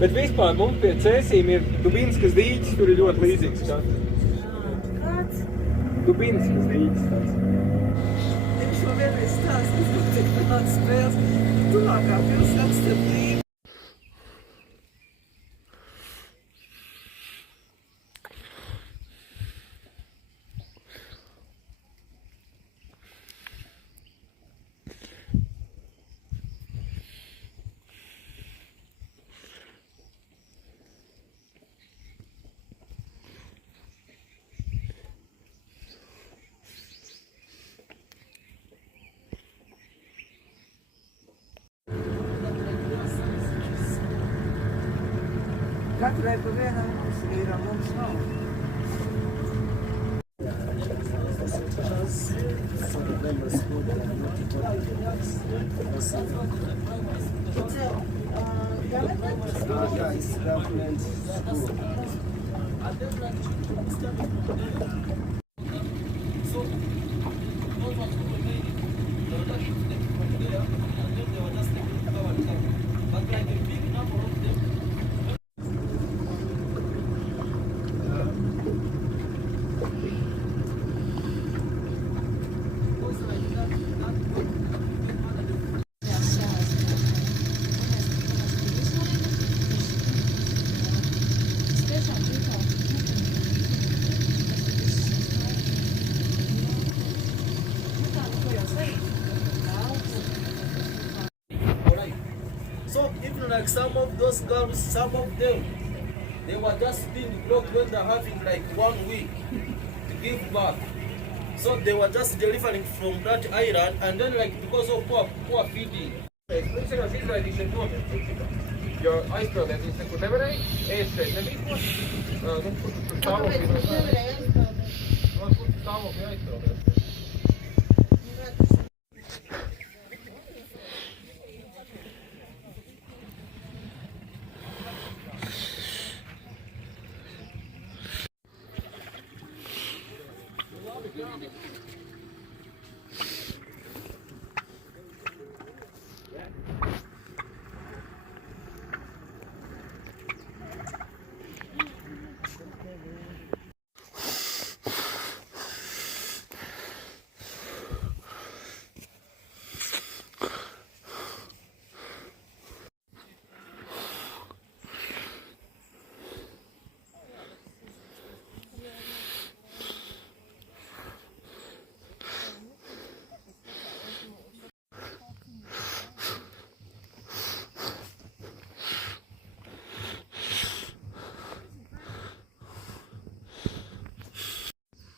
Bet vispār mums pie Cēsīm ir Dubinskas dīķis, tur ir ļoti līdzīgs skats. Kāds? Dubinskas dīķis tāds. Viņš man vienreiz stāsta, ka tik tāds spēles. Tuvākā pilsēta starp Rīgu. Katrai pa vienam mums vīram, mums nav. So even like some of those girls, some of them, they were just being blocked when they're having like 1 week to give birth. So they were just delivering from that island, and then like because of poor feeding. Mums ir izraidīšana notiek, jo aizpildēt viņas nekur nevarēja, ēst šeit nebija ko. Kur tur stāvokļi aizpildēt? Kur tur stāvokļi aizpildēt?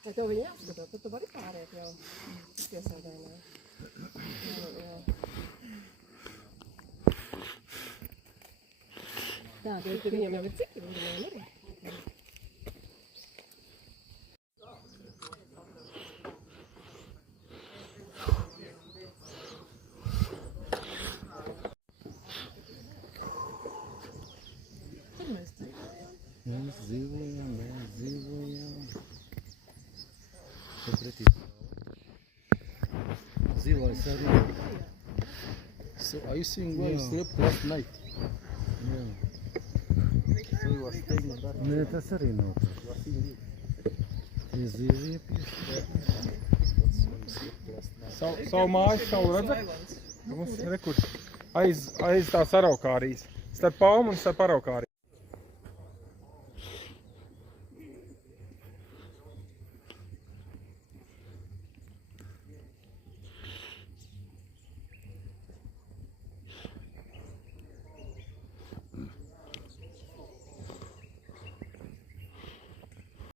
Ja tev viņa jāskatā, tad tu vari pārēt jau piesādājumā. Jā. Tā, tad viņam jau ir citi, viņam ir. Tad mēs dzīvojam. Mēs dzīvojam. Pretī zilais arī. So are you seeing where you slept last night? Yeah. So you were staying in that. Nē, tas arī nav. Tie zivie Savu māju, savu redzat? Mums rekur aiz tā saraukārīs. Starp palmu un starp araukārī.